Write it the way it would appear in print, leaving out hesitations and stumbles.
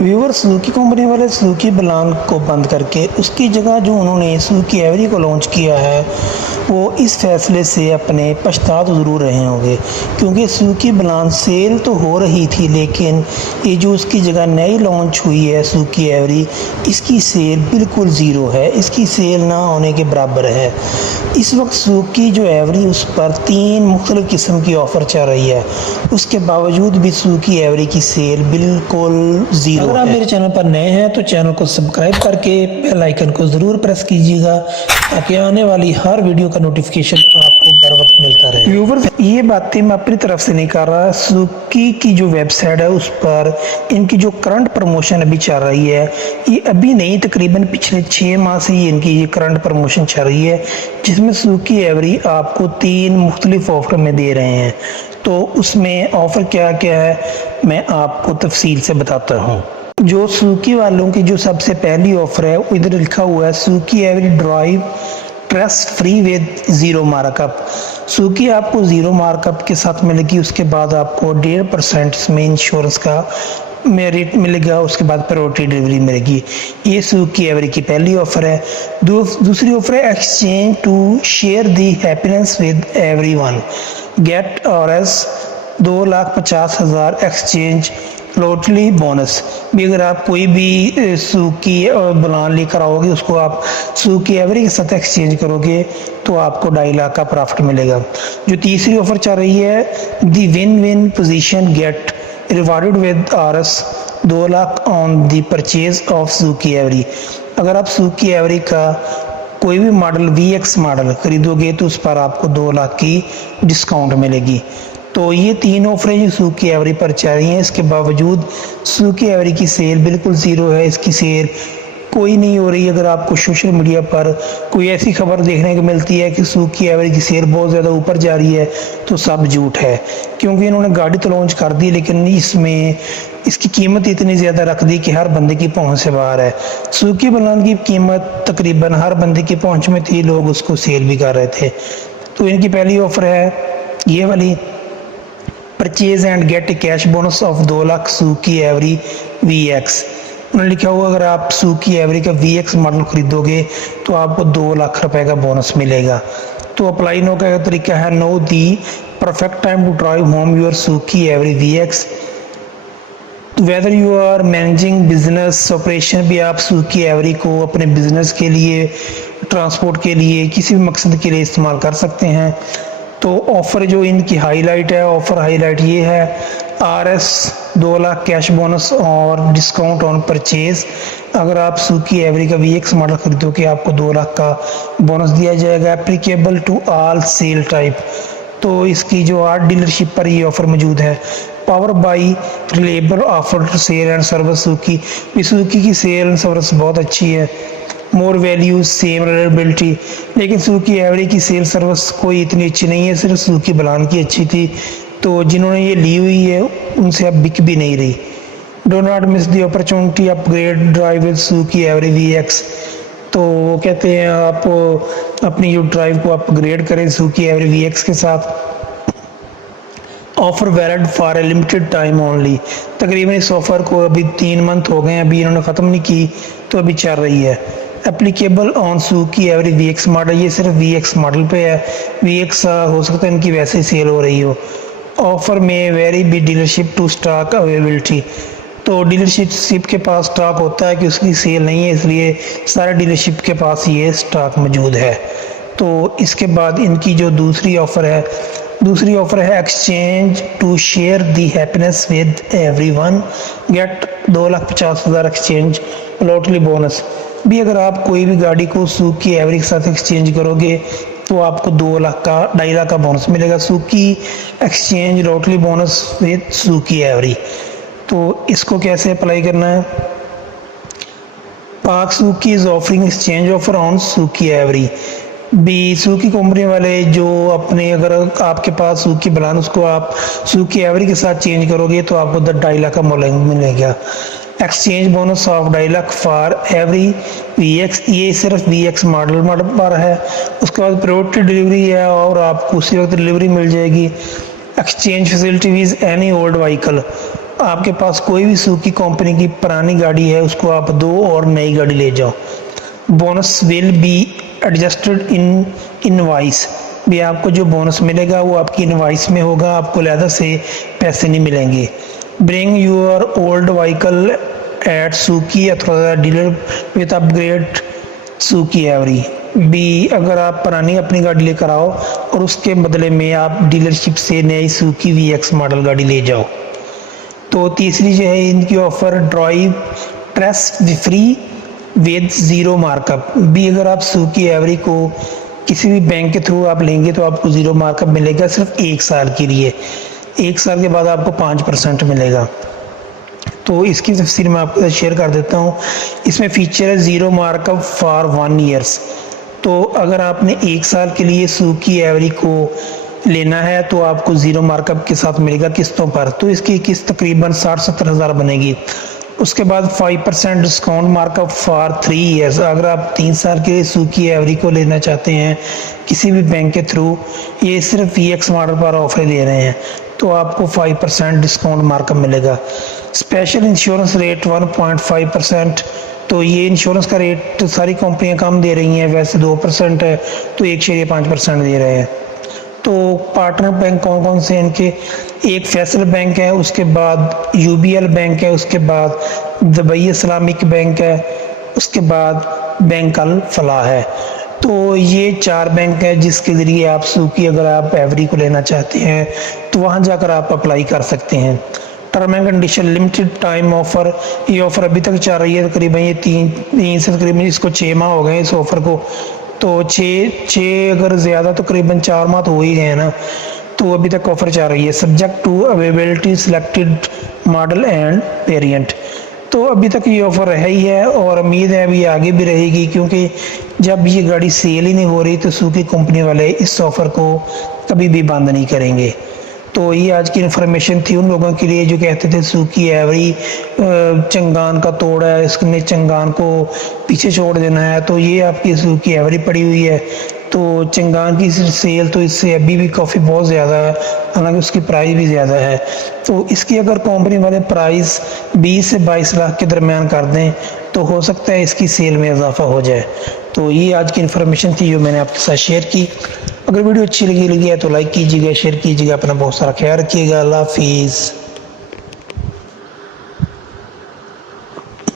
Viewer Suzuki company वाले Suzuki Balan को बंद करके उसकी जगह जो उन्होंने सुजुकी एवरी को लॉन्च किया है वो इस फैसले से अपने पछता तो ज़रूर रहे होंगे, क्योंकि सुजुकी बलान सेल तो हो रही थी लेकिन ये जो उसकी जगह नई लॉन्च हुई है सुजुकी एवरी, इसकी सेल बिल्कुल ज़ीरो है। इसकी सेल ना होने के बराबर है। इस वक्त सुजुकी जो एवरी उस पर 3 मुख्तलिफ़ किस्म की ऑफ़र चल रही है, उसके बावजूद भी सुजुकी एवरी की सेल बिल्कुल ज़ीरो है। अगर आप मेरे चैनल पर नए हैं तो चैनल को सब्सक्राइब करके बेल आइकन को ज़रूर प्रेस कीजिएगा ताकि आने वाली हर वीडियो का नोटिफिकेशन आपको बर वक्त मिलता रहे। व्यूअर्स, ये बातें मैं अपनी तरफ से नहीं कर रहा। सुजुकी की जो वेबसाइट है उस पर इनकी जो करंट प्रमोशन अभी चल रही है, ये अभी नहीं, तकरीबन पिछले 6 माह से ही इनकी ये करंट प्रमोशन चल रही है, जिसमें सुजुकी एवरी आपको 3 मुख्तलिफ ऑफ़र में दे रहे हैं। तो उसमें ऑफ़र क्या क्या है मैं आपको तफसील से बताता हूँ। जो सुजुकी वालों की जो सबसे पहली ऑफ़र है, इधर लिखा हुआ है Suzuki every drive trust free with zero markup. Suzuki आपको ज़ीरो मार्कअप के साथ मिलेगी। उसके बाद आपको 1.5% इसमें इंश्योरेंस का मेरिट मिलेगा। उसके बाद प्रायोरिटी डिलीवरी मिलेगी। ये सुजुकी एवरी की पहली ऑफ़र है। दूसरी ऑफ़र है exchange to share the happiness with everyone. Get और एस 2,50,000 एक्सचेंज लॉटरी बोनस। भी अगर आप कोई भी सुजुकी बलान लेकर आओगे, उसको आप सुजुकी एवरी के साथ एक्सचेंज करोगे तो आपको 2.5 लाख का प्रॉफिट मिलेगा। जो तीसरी ऑफर चल रही है, the win win position get rewarded with RS 2 lakh on the purchase of Suzuki every. अगर आप सुजुकी एवरी का कोई भी मॉडल VX मॉडल खरीदोगे तो उस पर आपको 2 लाख की डिस्काउंट मिलेगी। तो ये 3 ऑफरें जो सुजुकी एवरी पर चल रही हैं, इसके बावजूद सुजुकी एवरी की सेल बिल्कुल ज़ीरो है। इसकी सेल कोई नहीं हो रही। अगर आपको सोशल मीडिया पर कोई ऐसी खबर देखने को मिलती है कि सुजुकी एवरी की सेल बहुत ज़्यादा ऊपर जा रही है तो सब झूठ है, क्योंकि इन्होंने गाड़ी तो लॉन्च कर दी लेकिन इसमें इसकी कीमत इतनी ज़्यादा रख दी कि हर बंदे की पहुंच से बाहर है। सुजुकी बलान की कीमत तकरीबन हर बंदे की पहुंच में थी, लोग उसको सेल भी कर रहे थे। तो इनकी पहली ऑफ़र है ये वाली, purchase and gate A cash bonus of 2 lakh Suzuki Every VX। उन्होंने लिखा हुआ अगर आप सुजुकी एवरी का VX मॉडल खरीदोगे तो आपको 2 लाख रुपए का बोनस मिलेगा। तो अप्लाई नो का तरीका है, now the perfect time to drive home your Suzuki Every VX। Whether you are managing business operation, भी आप सुजुकी एवरी को अपने बिजनेस के लिए, ट्रांसपोर्ट के लिए, किसी भी मकसद के लिए इस्तेमाल कर सकते हैं। तो ऑफ़र जो इनकी हाईलाइट है, ऑफ़र हाईलाइट ये है, RS 2 लाख कैश बोनस और डिस्काउंट ऑन परचेज। अगर आप सुजुकी एवरी का VX मॉडल खरीदोगे आपको 2 लाख का बोनस दिया जाएगा। Applicable to all sale type. तो इसकी जो 8 डीलरशिप पर ये ऑफ़र मौजूद है। Power by reliable offer cell and service. Suzuki की सेल एंड सर्विस बहुत अच्छी है। More value same reliability. लेकिन सुजुकी एवरी की सेल सर्विस कोई इतनी अच्छी नहीं है, सिर्फ सुजुकी बलान की अच्छी थी। तो जिन्होंने ये ली हुई है उनसे अब बिक भी नहीं रही। Do not miss the opportunity upgrade drive with Suzuki Every VX। तो वो कहते हैं आप अपनी जो ड्राइव को अपग्रेड करें सुजुकी एवरी VX के साथ। Offer valid for a limited time only. तकरीबन इस ऑफ़र को अभी 3 मंथ हो गए हैं, अभी इन्होंने ख़त्म नहीं की तो अभी चल रही है। Applicable on Suzuki Every VX model. ये सिर्फ VX मॉडल पे है। VX हो सकता है इनकी वैसे ही सेल हो रही हो। ऑफ़र में vary by dealership to stock availability. तो डीलरशिप के पास स्टॉक होता है कि उसकी सेल नहीं है, इसलिए सारे डीलरशिप के पास ये स्टॉक मौजूद है। तो इसके बाद इनकी जो दूसरी ऑफ़र है exchange to share the happiness with everyone. Get 2,50,000 exchange loyalty bonus. भी अगर आप कोई भी गाड़ी को सुजुकी एवरी के साथ एक्सचेंज करोगे तो आपको 2.5 लाख का बोनस मिलेगा। Suzuki exchange loyalty bonus with Suzuki every. तो इसको कैसे अप्लाई करना है? पाक Suzuki is offering exchange offer on Suzuki every. भी सुजुकी कंपनी वाले जो अपने, अगर आपके पास सुजुकी बलान उसको आप सुजुकी एवरी के साथ चेंज करोगे तो आपको 2.5 लाख का मिलेगा। Exchange bonus of 2.5 lakh for every VX। ये सिर्फ VX मॉडल पर है। उसके बाद प्रायोरिटी डिलीवरी है और आपको उसी वक्त डिलीवरी मिल जाएगी। Exchange facility with any old vehicle. आपके पास कोई भी सुजुकी कंपनी की पुरानी गाड़ी है उसको आप दो और नई गाड़ी ले जाओ। Bonus will be adjusted in invoice, भी आपको जो बोनस मिलेगा वो आपकी इनवाइस में होगा, आपको अलग से पैसे नहीं मिलेंगे। Bring your old vehicle at Suzuki अथवा dealer with upgrade Suzuki every, भी अगर आप पुरानी अपनी गाड़ी लेकर आओ और उसके बदले में आप डीलरशिप से नई सुजुकी वीएक्स मॉडल गाड़ी ले जाओ। तो तीसरी जो है इनकी offer drive trace free with zero markup, भी अगर आप सुजुकी एवरी को किसी भी बैंक के थ्रू आप लेंगे तो आपको ज़ीरो मार्कअप मिलेगा सिर्फ 1 साल के लिए। 1 साल के बाद आपको 5% मिलेगा। तो इसकी तफसीर मैं आपके साथ शेयर कर देता हूँ। इसमें फ़ीचर है ज़ीरो मार्कअप फॉर 1 ईयर्स। तो अगर आपने 1 साल के लिए सुजुकी एवरी को लेना है तो आपको ज़ीरो मार्कअप के साथ मिलेगा किस्तों पर। तो इसकी किस्त तकरीबन 60-70 हज़ार बनेगी। उसके बाद 5% डिस्काउंट मार्कअप फॉर 3 ईयर्स। अगर आप 3 साल के लिए सुजुकी एवरी को लेना चाहते हैं किसी भी बैंक के थ्रू, ये सिर्फ वीएक्स मॉडल पर ऑफर दे रहे हैं, तो आपको 5% डिस्काउंट मार्कअप मिलेगा। Special insurance rate 1.5%। तो ये इंश्योरेंस का रेट सारी कंपनियां कम दे रही हैं, वैसे 2% है तो 1.5% दे रहे हैं। तो पार्टनर बैंक कौन कौन से हैं इनके, एक फैसल बैंक है, उसके बाद यूबीएल बैंक है, उसके बाद दुबई इस्लामिक बैंक है, उसके बाद बैंक अल फलाह है। तो ये 4 बैंक है जिसके ज़रिए आप सुजुकी अगर आप एवरी को लेना चाहते हैं तो वहाँ जाकर आप अप्लाई कर सकते हैं। Term and condition limited time offer, ये ऑफ़र अभी तक चल रही है, तकरीबन ये तीन से तकरीबन इसको 6 माह हो गए इस ऑफ़र को। तो 6 अगर ज़्यादा तो तकरीबन 4 माह तो हो ही गए हैं ना, तो अभी तक ऑफ़र चल रही है। Subject to availability selected model and variant. तो अभी तक ये ऑफ़र है ही है और उम्मीद है अभी आगे भी रहेगी, क्योंकि जब ये गाड़ी सेल ही नहीं हो रही तो सुजुकी कंपनी वाले इस ऑफ़र को कभी भी बंद नहीं करेंगे। तो ये आज की इन्फॉर्मेशन थी उन लोगों के लिए जो कहते थे सुजुकी एवरी चंगान का तोड़ है, इसने चंगान को पीछे छोड़ देना है। तो ये आपकी सुजुकी एवरी पड़ी हुई है। तो चंगान की सेल तो इससे अभी भी काफ़ी बहुत ज़्यादा है, हालांकि उसकी प्राइस भी ज़्यादा है। तो इसकी अगर कंपनी वाले प्राइस 20 से 22 लाख के दरमियान कर दें तो हो सकता है इसकी सेल में इजाफा हो जाए। तो ये आज की इन्फॉर्मेशन थी जो मैंने आपके साथ शेयर की। अगर वीडियो अच्छी लगी है तो लाइक कीजिएगा, शेयर कीजिएगा, अपना बहुत सारा ख्याल रखिएगा। अल्लाह हाफिज़।